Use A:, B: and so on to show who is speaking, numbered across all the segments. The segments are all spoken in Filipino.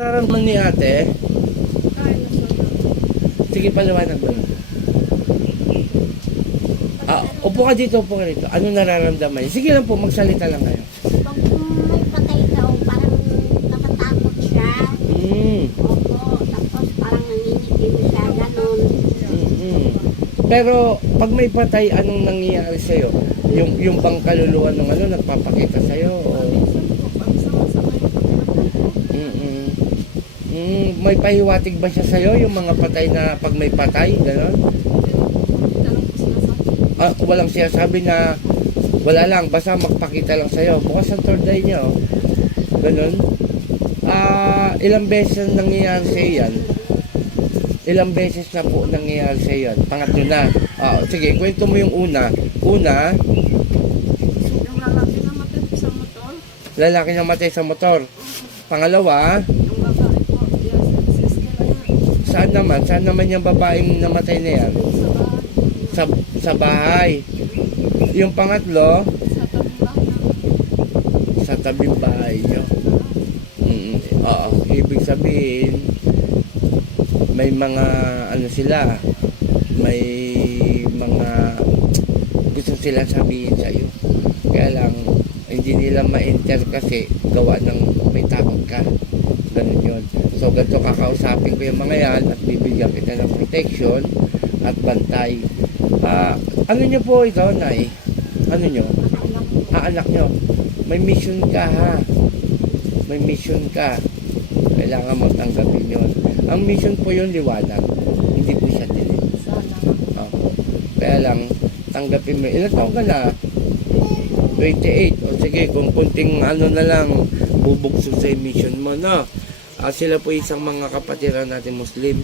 A: Nararamdaman ni ate, sige paliwanag mo lang. Ah, upo ka dito, upo ka dito. Ano nararamdaman niya? Sige lang po, magsalita lang kayo.
B: Pag may patay daw, parang natatakot siya.
A: Mm,
B: Opo, tapos parang nangingitim siya, ganun.
A: mm, mm. Pero, pag may patay, anong nangyayari sa'yo? Yung, yung bang kaluluwa ng ano, nagpapakita sa'yo? O, mm, mm. Mm, may pahiwatig ba siya sa'yo? Yung mga patay na pag may patay, gano'n? Ah, walang sinasabi na wala lang, basta magpakita lang sa'yo. Bukas ang third eye niya, oh. Ganun. Ah, ilang beses na nangyayari sa'yo yan? Ilang beses na po nangyayari sa'yo yan? Pangatlo na. Ah, sige, kwento mo yung una. Una,
C: Yung lalaki na matay sa motor,
A: lalaki na matay sa motor. Pangalawa,
C: yung babae po, yes, sis ka na yan.
A: Saan naman? Saan naman yung babaeng namatay na yan?
C: Sa
A: Sa, bahay. Yung pangatlo,
C: sa bahay
A: sa tabing bahay nyo. Mm, oo, ibig sabihin, may mga ano sila, may mga gusto sila sabihin sa iyo. Kaya lang, hindi nila ma-enter kasi gawa ng may takot ka. Ganun yun. So, ganito kakausapin ko yung mga yan at bibigyan kita ng protection at bantay. Ah, ano nyo po ito, Nay? Ano nyo? Ah, anak nyo. May mission ka ha. May mission ka. Kailangan mo tanggapin yun. Ang mission po yun, liwanag. Hindi po siya dilim.
C: sana.
A: Oh. Kaya lang, tanggapin mo. Ilan taon ka na? 28. O sige, kung kunting ano na lang, bubukso sa mission mo, no? Ah, sila po isang mga kapatiran natin Muslim.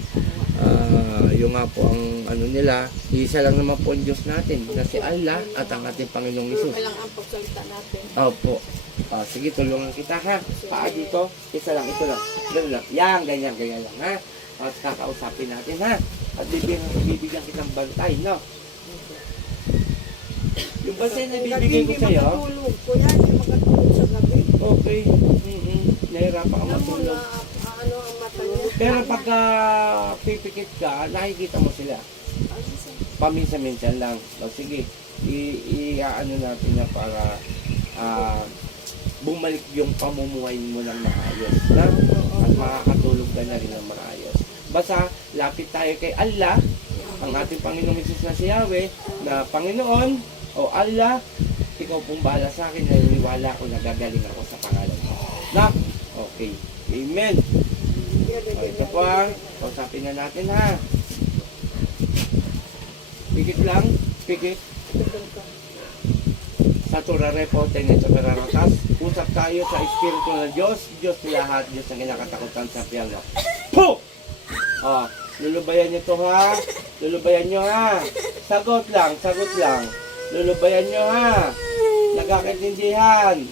A: Ah, yung nga po ang ano nila, isa lang naman po ang Diyos natin, na si Allah at ang ating Panginoong Isus.
C: Kailang ang pagsalita natin.
A: Opo. Ah, sige, tulungan kita ha. Paa dito. Isa lang, ito lang. Ganun lang. Yan, ganyan, ganyan lang ha. At kakausapin natin ha. At bibigyan, bibigyan kitang bantay, no? Yung bantay na bibigay ko sa'yo,
C: makatulog. Kuya, hindi makatulog sa gabi.
A: okay. Mm-mm. Nahirapan ka
C: Alam mo na
A: Pero pagka pipikit ka, nakikita mo sila. Paminsan-minsan lang. O sige, i-ano natin na para ah, bumalik yung pamumuhay mo ng maayos. Na? At makakatulog ka na rin ng maayos. Basta, lapit tayo kay Allah, ang ating Panginoong Jesus na si Yahweh, na Panginoon, o Allah, ikaw pong bahala sa akin, naniniwala ako na gagaling ako sa pangalan mo. Na? Okay. Amen. O, ito po ha. Kausapin na natin ha. Pikit lang. Pikit. Sa turare po, tingin sa peraratas. Usap tayo sa Espiritu ng Diyos. Diyos lahat. Diyos ang kinakatakutan sa piano. Po! O, lulubayan nyo to ha. Lulubayan nyo ha. Sagot lang, sagot lang. Lulubayan nyo ha. Nagkakaintindihan.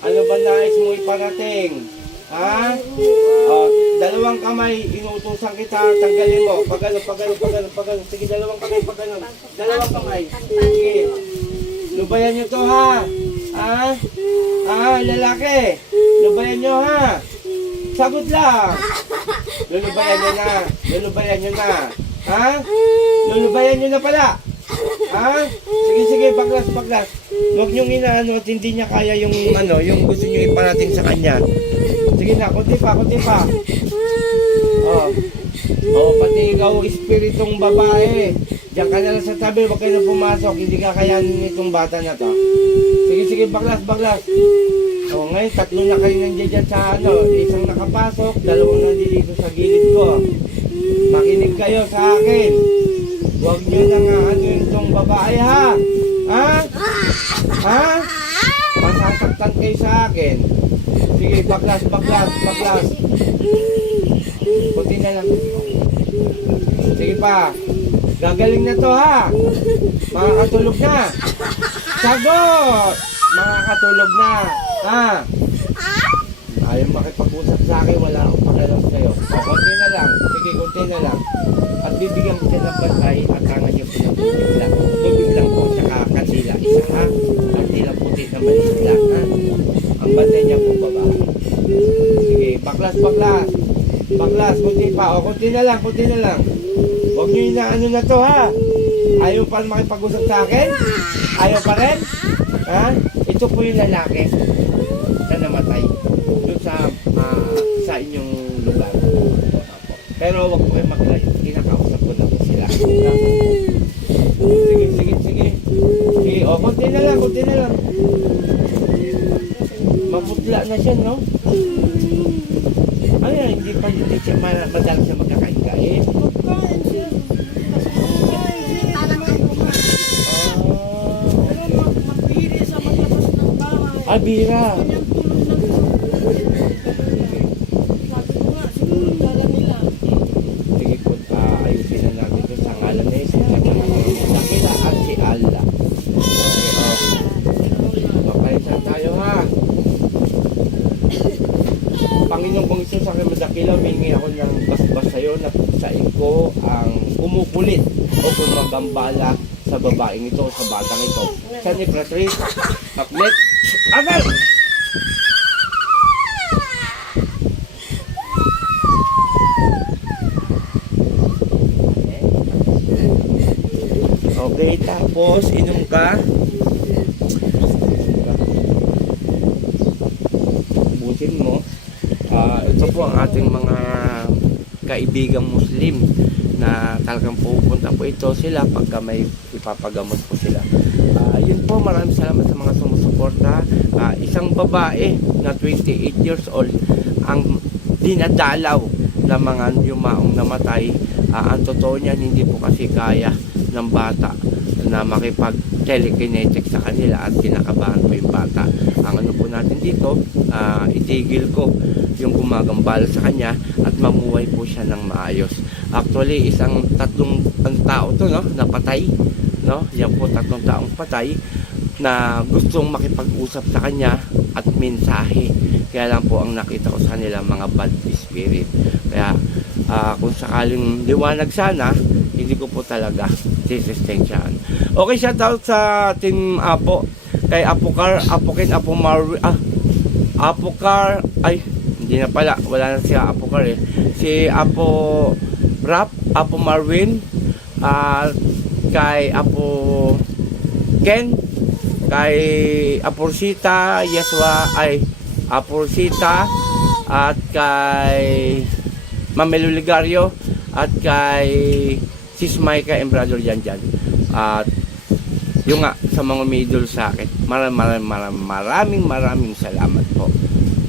A: Ano ba nais mo iparating? Ha? O, dalawang kamay, inutusan kita, tanggalin mo. Pagano, pagano, pagano, pagano. Sige, dalawang kamay, pagano. Dalawang kamay. Sige. Lubayan nyo to ha. Ha? Ha, lalaki. Lubayan nyo ha. Sagot lang. Lulubayan nyo na. Lulubayan nyo na. Ha? Lulubayan nyo na pala. Ha? Sige, sige, baglas, baglas. Huwag nyo inaano at hindi niya kaya yung ano, yung gusto nyo iparating sa kanya. Sige na, kunti pa, kunti pa. Oh. Oh, pati ikaw, espiritong babae. Diyan ka na lang sa tabi, huwag kayo na pumasok. Hindi ka kayanin itong bata na to. Sige, sige, baglas, baglas. Oh, ngayon, tatlo na kayo nandiyan dyan sa ano. Isang nakapasok, dalawang nandito sa gilid ko. Makinig kayo sa akin. Huwag nyo na nga ano itong babae, ha? Ha? Ha? Masasaktan kayo sa akin. Sige, baklas, baklas, baklas. Kunti na lang. Sige pa. Gagaling na to ha. Makakatulog na. Sagot! Makakatulog na. Ha? Ayaw makipag-usap sa akin, wala akong pakialam sa'yo. O, konti na lang. Sige, konti na lang. At bibigyan ko siya ng bantay at tangan niyo po ng tubig lang. Tubig lang po, tsaka kandila. Isa ha? Kandila puti na maliit lang ha? Ang bantay niya po babae. Sige, baklas, baklas. Baklas, kunti pa. O, kunti na lang, kunti na lang. Huwag nyo yung ano na to, ha? Ayaw pa makipag-usap sa akin? Ayaw pa rin? Ha? Ito po yung lalaki na namatay doon sa ah, sa inyong lugar. Pero wag po kayo maglayo. Kinakausap ko na po sila. Sige, sige, sige. Sige, o, konti na lang, konti na lang. Maputla na siya, no? Ay, hindi pa, hindi siya ma- madalas siya magkakain-kain.
C: Pagkain siya.
B: Parang ako nga.
C: Pero mag mapili sa maglabas ng bahay.
A: Ah, bira.
C: Kanyang tulog lang sa Sabi ko nga, siguro dala nila.
A: Sige po, ah, ayusin na namin ito sa ngalan na Jesus. Sa ngalan na Dakila at si Allah. Okay, oh. Mapalitan tayo ha. Panginoon kong Isus, sa akin madakila, humingi ako ng basbas sa'yo na sain ko ang kumukulit o gumagambala sa babaeng ito, sa batang ito. Sa ni Patrice, Akmet, Agal! Okay, tapos inom ka. Butin mo. Ah, ito po ang ating mga kaibigang Muslim na talagang pupunta po ito sila pagka may ipapagamot po sila. Ah, yun po, maraming salamat sa mga sumusuporta. Ah, isang babae na 28 years old ang dinadalaw ng mga yumaong namatay. Ah, ang totoo niyan, hindi po kasi kaya ng bata na makipag telekinetic sa kanila at kinakabahan po yung bata. Ang ano po natin dito, ah, itigil ko yung gumagambala sa kanya at mamuhay po siya ng maayos. Actually, isang tatlong ang tao to, no, napatay, no? Yan po tatlong taong patay na gustong makipag-usap sa kanya at mensahe. Kaya lang po ang nakita ko sa kanila mga bad spirit. Kaya ah, kung sakaling liwanag sana, hindi ko po talaga sisistensyahan. Okay, shout out sa Team Apo. Kay Apokar, Apokin, Apo Marwi, ah, Apokar, ay, hindi na pala, wala na si Apokar eh. Si Apo Rap, Apo Marwin, ah, kay Apo Ken, kay Aporsita, Yeswa, ay, Aporsita, at kay Mamelo Ligario, at kay Sis Maika and Brother Jan Jan. At yung nga sa mga umidol sa akin. Maraming maraming maraming maraming maraming salamat po.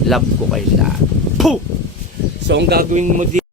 A: Love ko kayo lahat. Puh! So ang gagawin mo dito